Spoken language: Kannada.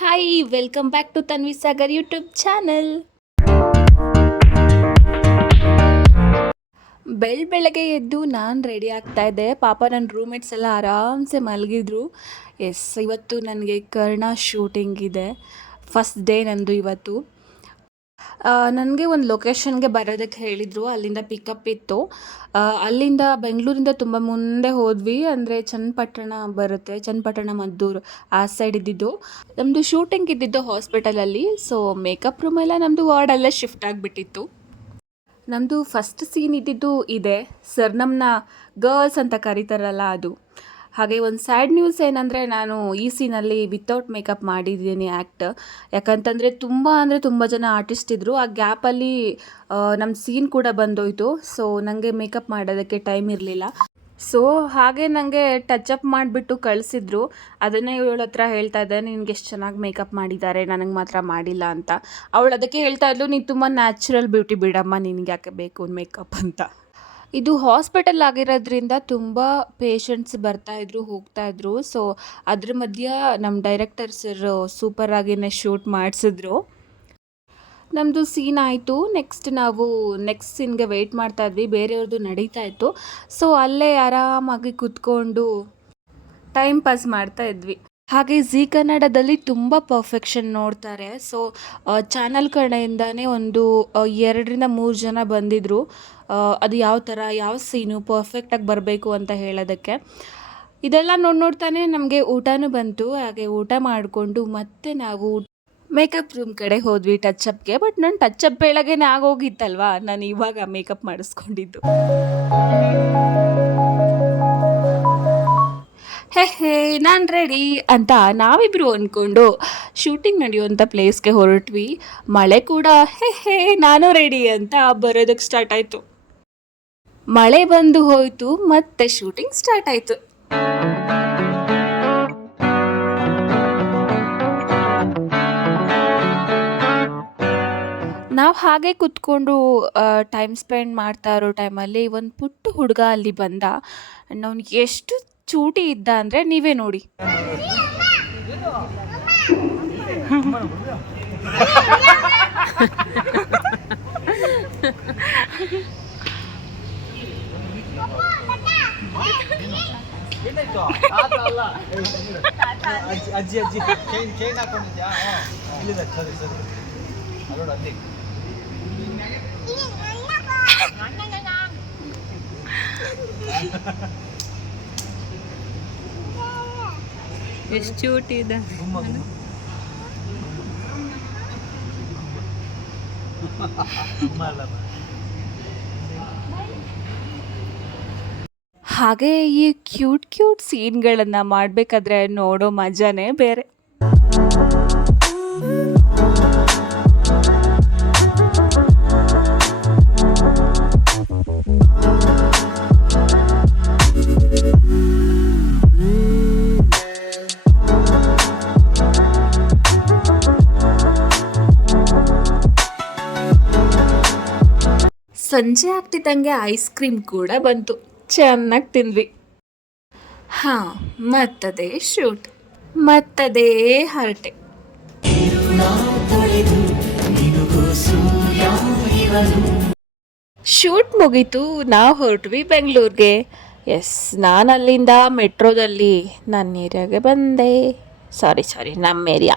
Hi welcome back to Tanvi Sagar YouTube channel ಬೆಳ್ ಬೆಳಗ್ಗೆ ಎದ್ದು ನಾನು ರೆಡಿ ಆಗ್ತಾ ಇದ್ದೆ. ಪಾಪ ನನ್ನ ರೂಮ್ಮೇಟ್ಸ್ ಎಲ್ಲ ಆರಾಮ್ಸೆ ಮಲಗಿದ್ರು. ಎಸ್ ಇವತ್ತು ನನಗೆ ಕರ್ಣ ಶೂಟಿಂಗ್ ಇದೆ. ಫಸ್ಟ್ ಡೇ ನಂದು ಇವತ್ತು. ನನಗೆ ಒಂದು ಲೊಕೇಶನ್ಗೆ ಬರೋದಕ್ಕೆ ಹೇಳಿದರು. ಅಲ್ಲಿಂದ ಪಿಕಪ್ ಇತ್ತು. ಅಲ್ಲಿಂದ ಬೆಂಗಳೂರಿಂದ ತುಂಬ ಮುಂದೆ ಹೋದ್ವಿ. ಅಂದರೆ ಚನ್ನಪಟ್ಟಣ ಬರುತ್ತೆ. ಚನ್ನಪಟ್ಟಣ ಮದ್ದೂರು ಆ ಸೈಡ್ ಇದ್ದಿದ್ದು. ನಮ್ಮದು ಶೂಟಿಂಗ್ ಇದ್ದಿದ್ದು ಹಾಸ್ಪಿಟಲಲ್ಲಿ ಸೊ ಮೇಕಪ್ ರೂಮ್ ಎಲ್ಲ ನಮ್ಮದು ವಾರ್ಡಲ್ಲೇ ಶಿಫ್ಟ್ ಆಗಿಬಿಟ್ಟಿತ್ತು. ನಮ್ಮದು ಫಸ್ಟ್ ಸೀನ್ ಇದ್ದಿದ್ದು ಇದೆ. ಸರ್ ನಮ್ಮನ್ನ ಗರ್ಲ್ಸ್ ಅಂತ ಕರೀತಾರಲ್ಲ ಅದು. ಹಾಗೆ ಒಂದು ಸ್ಯಾಡ್ ನ್ಯೂಸ್ ಏನಂದರೆ ನಾನು ಈ ಸೀನಲ್ಲಿ ವಿತೌಟ್ ಮೇಕಪ್ ಮಾಡಿದ್ದೀನಿ ಆ್ಯಕ್ಟ್ ಯಾಕಂತಂದರೆ ತುಂಬ ಅಂದರೆ ತುಂಬ ಜನ ಆರ್ಟಿಸ್ಟ್ ಇದ್ದರು ಆ ಗ್ಯಾಪಲ್ಲಿ ನಮ್ಮ ಸೀನ್ ಕೂಡ ಬಂದೋಯ್ತು. ಸೊ ನನಗೆ ಮೇಕಪ್ ಮಾಡೋದಕ್ಕೆ ಟೈಮ್ ಇರಲಿಲ್ಲ. ಸೊ ಹಾಗೆ ನನಗೆ ಟಚ್ ಅಪ್ ಮಾಡಿಬಿಟ್ಟು ಕಳಿಸಿದ್ರು. ಅದನ್ನೇ ಇವಳ ಹತ್ರ ಹೇಳ್ತಾ ಇದ್ದೆ, ನಿನಗೆ ಎಷ್ಟು ಚೆನ್ನಾಗಿ ಮೇಕಪ್ ಮಾಡಿದ್ದಾರೆ ನನಗೆ ಮಾತ್ರ ಮಾಡಿಲ್ಲ ಅಂತ. ಅವಳು ಅದಕ್ಕೆ ಹೇಳ್ತಾ ಇದ್ಲು, ನೀನು ತುಂಬ ನ್ಯಾಚುರಲ್ ಬ್ಯೂಟಿ ಬಿಡಮ್ಮ, ನಿನಗೆ ಯಾಕೆ ಬೇಕು ಮೇಕಪ್ ಅಂತ. ಇದು ಹಾಸ್ಪಿಟಲ್ ಆಗಿರೋದ್ರಿಂದ ತುಂಬ ಪೇಷಂಟ್ಸ್ ಬರ್ತಾಯಿದ್ರು ಹೋಗ್ತಾಯಿದ್ರು ಸೊ ಅದ್ರ ಮಧ್ಯೆ ನಮ್ಮ ಡೈರೆಕ್ಟರ್ ಸರ್ ಸೂಪರಾಗಿನೇ ಶೂಟ್ ಮಾಡಿಸಿದ್ರು. ನಮ್ಮದು ಸೀನ್ ಆಯಿತು. ನೆಕ್ಸ್ಟ್ ನಾವು ನೆಕ್ಸ್ಟ್ ಸೀನ್ಗೆ ವೆಯ್ಟ್ ಮಾಡ್ತಾ ಇದ್ವಿ. ಬೇರೆಯವ್ರದ್ದು ನಡೀತಾ ಇತ್ತು. ಸೊ ಅಲ್ಲೇ ಆರಾಮಾಗಿ ಕೂತ್ಕೊಂಡು ಟೈಮ್ ಪಾಸ್ ಮಾಡ್ತಾ ಇದ್ವಿ. ಹಾಗೆ ಝೀ ಕನ್ನಡದಲ್ಲಿ ತುಂಬ ಪರ್ಫೆಕ್ಷನ್ ನೋಡ್ತಾರೆ. ಸೊ ಚಾನಲ್ ಕಡೆಯಿಂದನೇ ಒಂದು ಎರಡರಿಂದ ಮೂರು ಜನ ಬಂದಿದ್ದರು ಅದು ಯಾವ ಥರ ಯಾವ ಸೀನು ಪರ್ಫೆಕ್ಟಾಗಿ ಬರಬೇಕು ಅಂತ ಹೇಳೋದಕ್ಕೆ. ಇದೆಲ್ಲ ನೋಡಿ, ನೋಡ್ತಾನೆ ನಮಗೆ ಊಟನೂ ಬಂತು. ಹಾಗೆ ಊಟ ಮಾಡಿಕೊಂಡು ಮತ್ತೆ ನಾವು ಮೇಕಪ್ ರೂಮ್ ಕಡೆ ಹೋದ್ವಿ ಟಚ್ಅಪ್ಗೆ ಬಟ್ ನನ್ನ ಟಚ್ಅಪ್ ಬೆಳಗ್ಗೆನೇ ಆಗೋಗಿತ್ತಲ್ವಾ? ನಾನು ಇವಾಗ ಮೇಕಪ್ ಮಾಡಿಸ್ಕೊಂಡಿದ್ದು. ನಾನು ರೆಡಿ ಅಂತ ನಾವಿಬ್ರು ಅಂದ್ಕೊಂಡು ಶೂಟಿಂಗ್ ನಡೆಯುವಂಥ ಪ್ಲೇಸ್ಗೆ ಹೊರಟ್ವಿ. ಮಳೆ ಕೂಡ ಹೇ ಹೇ ನಾನು ರೆಡಿ ಅಂತ ಬರೋದಕ್ಕೆ ಸ್ಟಾರ್ಟ್ ಆಯಿತು. ಮಳೆ ಬಂದು ಹೋಯಿತು, ಮತ್ತೆ ಶೂಟಿಂಗ್ ಸ್ಟಾರ್ಟ್ ಆಯಿತು. ನಾವು ಹಾಗೆ ಕುತ್ಕೊಂಡು ಟೈಮ್ ಸ್ಪೆಂಡ್ ಮಾಡ್ತಾ ಇರೋ ಟೈಮಲ್ಲಿ ಒಂದು ಪುಟ್ಟ ಹುಡುಗ ಅಲ್ಲಿ ಬಂದ. ಆ್ಯಂಡ್ ಅವ್ನಿಗೆ ಎಷ್ಟು ಚೂಟಿ ಇದ್ದ ಅಂದರೆ ನೀವೇ ನೋಡಿ. ಏನಾಯ್ತು ತಾತ ಅಲ್ಲ ಅಜ್ಜಿ ಅಜ್ಜಿ ಚೈನ್ ಹಾಕೊಂಡಿದ್ಯಾ ಇಲ್ಲಿದೆ ಸರಿ ಸರಿ ಅಲ್ಲಿ ಎಷ್ಟು ಚೂಟಿ ಇದೆ? ಹಾಗೆ ಈ ಕ್ಯೂಟ್ ಕ್ಯೂಟ್ ಸೀನ್ಗಳನ್ನು ಮಾಡಬೇಕಾದ್ರೆ ನೋಡೋ ಮಜಾನೇ ಬೇರೆ. ಸಂಜೆ ಆಗ್ತಿದ್ದಂಗೆ ಐಸ್ ಕ್ರೀಮ್ ಕೂಡ ಬಂತು. ಚೆನ್ನಾಗಿ ತಿಂದ್ವಿ. ಹಾಂ, ಮತ್ತದೇ ಶೂಟ್ ಮತ್ತದೇ ಹರಟೆ. ಶೂಟ್ ಮುಗೀತು, ನಾವು ಹೊರಟ್ವಿ ಬೆಂಗಳೂರಿಗೆ. ಎಸ್ ನಾನು ಅಲ್ಲಿಂದ ಮೆಟ್ರೋದಲ್ಲಿ ನನ್ನ ಏರಿಯಾಗೆ ಬಂದೆ. ಸಾರಿ ಸಾರಿ ನಮ್ಮ ಏರಿಯಾ